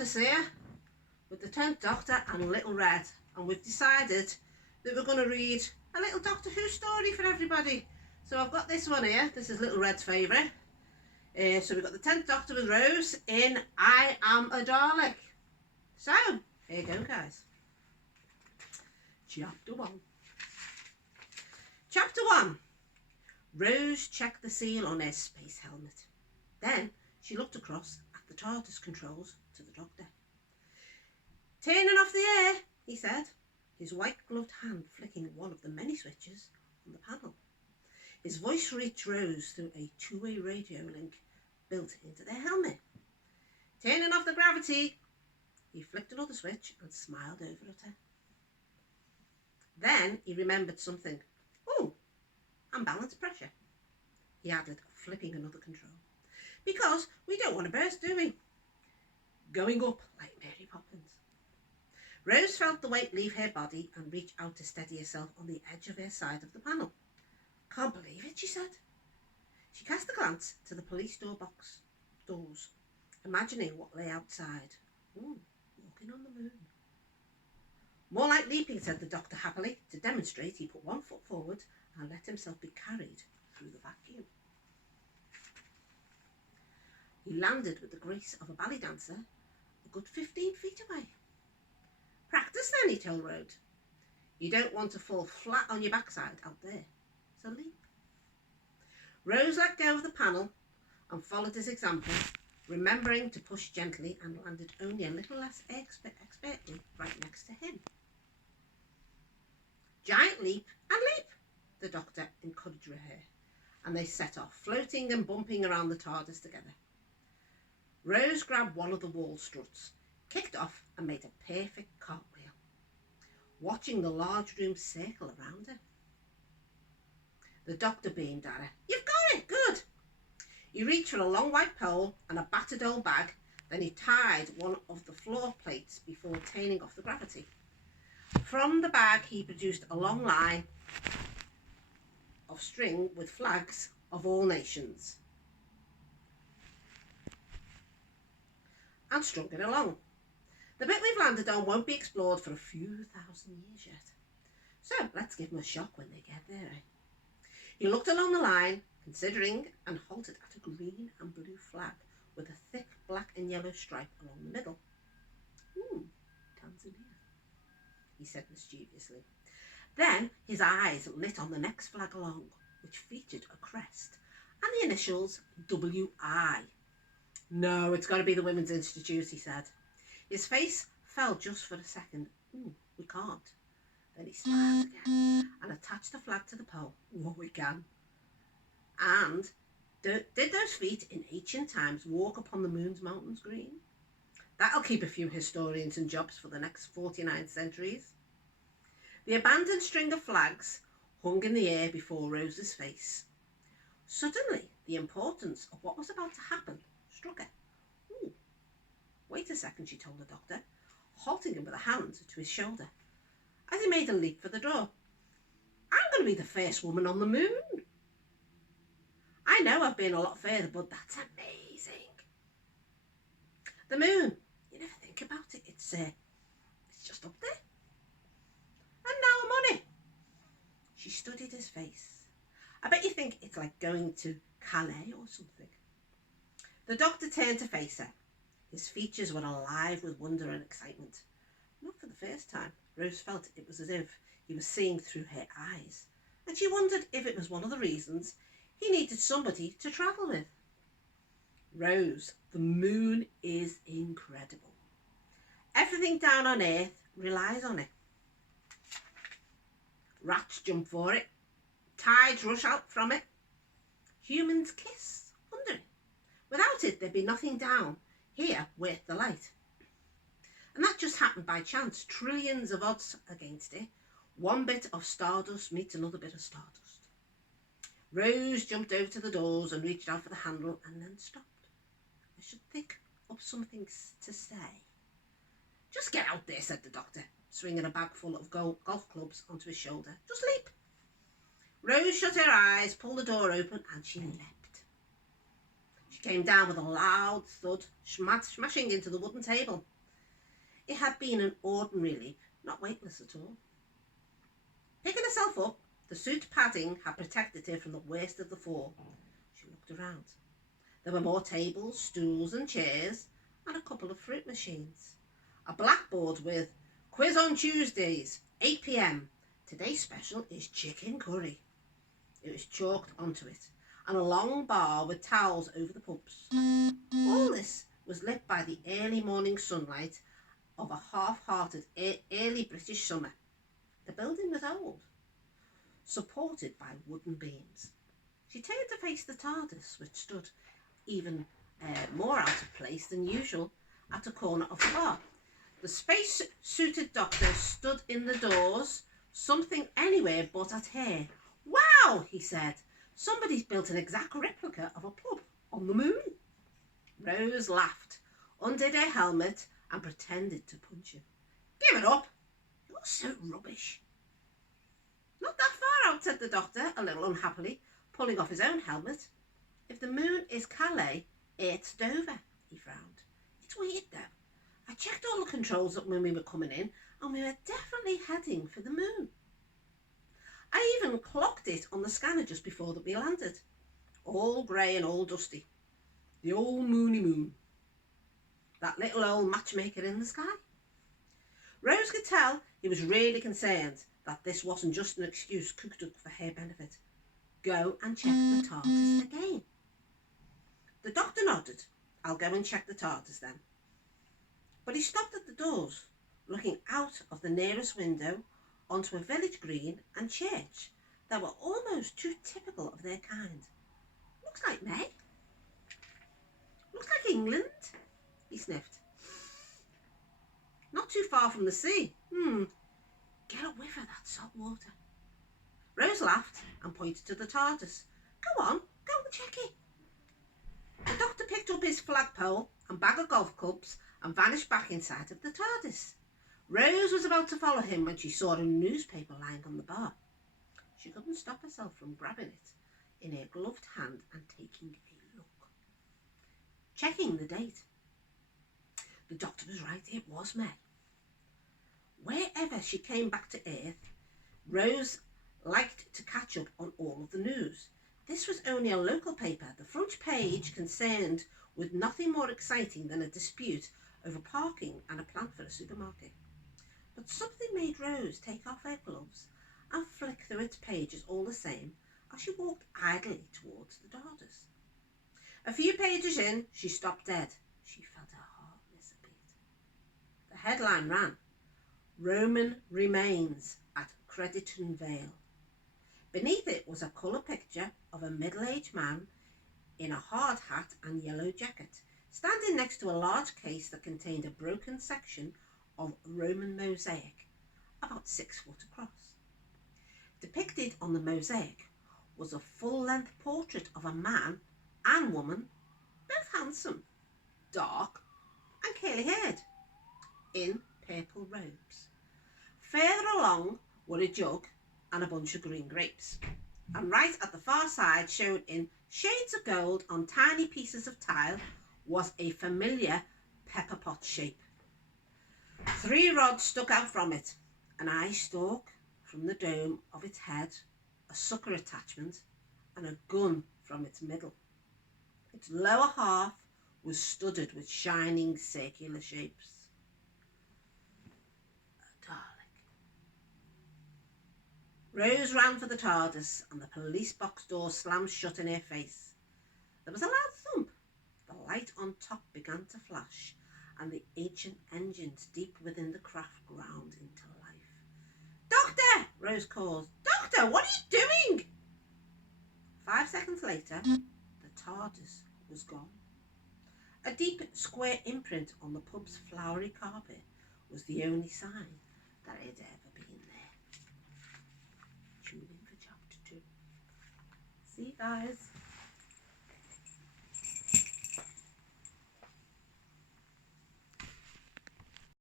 TARDIS here with the 10th Doctor and Little Red, and we've decided that we're going to read a little Doctor Who story for everybody. So I've got this one here. This is Little Red's favourite. So we've got the 10th Doctor with Rose in I Am A Dalek. So here you go, guys. Chapter 1. Chapter 1. Rose checked the seal on her space helmet. Then she looked across at the TARDIS controls to the Doctor. "Turning off the air," he said, his white-gloved hand flicking one of the many switches on the panel. His voice reached Rose through a two-way radio link built into their helmet. "Turning off the gravity." He flicked another switch and smiled over at her. Then he remembered something. "Oh, and balance pressure," he added, flipping another control. "Because we don't want to burst, do we? Going up like Mary Poppins." Rose felt the weight leave her body and reach out to steady herself on the edge of her side of the panel. "Can't believe it," she said. She cast a glance to the police doors, imagining what lay outside. Walking on the moon. "More like leaping," said the Doctor happily. To demonstrate, he put one foot forward and let himself be carried through the vacuum. He landed with the grace of a ballet dancer a good 15 feet away. "Practice then," he told Rose. "You don't want to fall flat on your backside out there, so leap." Rose let go of the panel and followed his example, remembering to push gently, and landed only a little less expertly right next to him. "Giant leap and leap," the Doctor encouraged her, and they set off, floating and bumping around the TARDIS together. Rose grabbed one of the wall struts, kicked off and made a perfect cartwheel, watching the large room circle around her. The Doctor beamed at her. "You've got it, good." He reached for a long white pole and a battered old bag, then he tied one of the floor plates before turning off the gravity. From the bag he produced a long line of string with flags of all nations and strung it along. "The bit we've landed on won't be explored for a few thousand years yet, so let's give them a shock when they get there, eh?" He looked along the line, considering, and halted at a green and blue flag with a thick black and yellow stripe along the middle. "Tanzania," he said mischievously. Then his eyes lit on the next flag along, which featured a crest and the initials WI. "No, it's got to be the Women's Institute," he said. His face fell just for a second. "We can't." Then he smiled again and attached the flag to the pole. "We can." "And did those feet in ancient times walk upon the moon's mountains green? That'll keep a few historians in jobs for the next 49 centuries. The abandoned string of flags hung in the air before Rose's face. Suddenly, the importance of what was about to happen struck her. "Wait a second," she told the Doctor, halting him with a hand to his shoulder, as he made a leap for the door. "I'm going to be the first woman on the moon. I know I've been a lot further, but that's amazing. The moon, you never think about it. It's just up there. And now I'm on it." She studied his face. "I bet you think it's like going to Calais or something." The Doctor turned to face her. His features were alive with wonder and excitement. Not for the first time. Rose felt it was as if he was seeing through her eyes, and she wondered if it was one of the reasons he needed somebody to travel with. "Rose, the moon is incredible. Everything down on Earth relies on it. Rats jump for it. Tides rush out from it. Humans kiss under it. Without it, there'd be nothing down here worth the light. And that just happened by chance. Trillions of odds against it. One bit of stardust meets another bit of stardust." Rose jumped over to the doors and reached out for the handle and then stopped. "I should think of something to say." "Just get out there," said the Doctor, swinging a bag full of golf clubs onto his shoulder. "Just leap." Rose shut her eyes, pulled the door open, and she leapt. She came down with a loud thud, smashing into the wooden table. It had been an ordinary leap, not weightless at all. Picking herself up, the suit padding had protected her from the worst of the fall. She looked around. There were more tables, stools and chairs, and a couple of fruit machines. A blackboard with "Quiz on Tuesdays, 8 p.m. Today's special is chicken curry." It was chalked onto it, and a long bar with towels over the pubs. All this was lit by the early morning sunlight of a half-hearted early British summer. The building was old, supported by wooden beams. She turned to face the TARDIS, which stood even more out of place than usual at a corner of the bar. The space-suited doctor stood in the doors, something anywhere but at her. "Wow," he said. "Somebody's built an exact replica of a pub on the moon." Rose laughed, undid her helmet and pretended to punch him. "Give it up. You're so rubbish." "Not that far out," said the doctor, a little unhappily, pulling off his own helmet. "If the moon is Calais, Earth's Dover," he frowned. "It's weird, though. I checked all the controls up when we were coming in, and we were definitely heading for the moon. I even clocked it on the scanner just before that we landed. All grey and all dusty. The old moony moon. That little old matchmaker in the sky." Rose could tell he was really concerned that this wasn't just an excuse cooked up for her benefit. "Go and check the TARDIS again." The doctor nodded. "I'll go and check the TARDIS then." But he stopped at the doors, looking out of the nearest window onto a village green and church that were almost too typical of their kind. "Looks like May. Looks like England," he sniffed. "Not too far from the sea. Get a whiff of that salt water." Rose laughed and pointed to the TARDIS. "Go on, go and check it." The doctor picked up his flagpole and bag of golf clubs and vanished back inside of the TARDIS. Rose was about to follow him when she saw a newspaper lying on the bar. She couldn't stop herself from grabbing it in her gloved hand and taking a look. Checking the date. The doctor was right, it was May. Wherever she came back to Earth, Rose liked to catch up on all of the news. This was only a local paper, the front page concerned with nothing more exciting than a dispute over parking and a plan for a supermarket. But something made Rose take off her gloves and flick through its pages all the same as she walked idly towards the TARDIS. A few pages in, she stopped dead. She felt her heart miss a beat. The headline ran, "Roman Remains at Crediton Vale." Beneath it was a colour picture of a middle-aged man in a hard hat and yellow jacket, standing next to a large case that contained a broken section of Roman mosaic, about 6 foot across. Depicted on the mosaic was a full-length portrait of a man and woman, both handsome, dark and curly-haired, in purple robes. Further along were a jug and a bunch of green grapes, and right at the far side, shown in shades of gold on tiny pieces of tile, was a familiar pepper pot shape. 3 rods stuck out from it, an eye stalk from the dome of its head, a sucker attachment, and a gun from its middle. Its lower half was studded with shining circular shapes. A Dalek. Rose ran for the TARDIS, and the police box door slammed shut in her face. There was a loud thump. The light on top began to flash, and the ancient engines deep within the craft ground into life. "Doctor!" Rose called. "Doctor, what are you doing?" 5 seconds later, the TARDIS was gone. A deep square imprint on the pub's flowery carpet was the only sign that it had ever been there. Tune in for chapter 2. See you guys.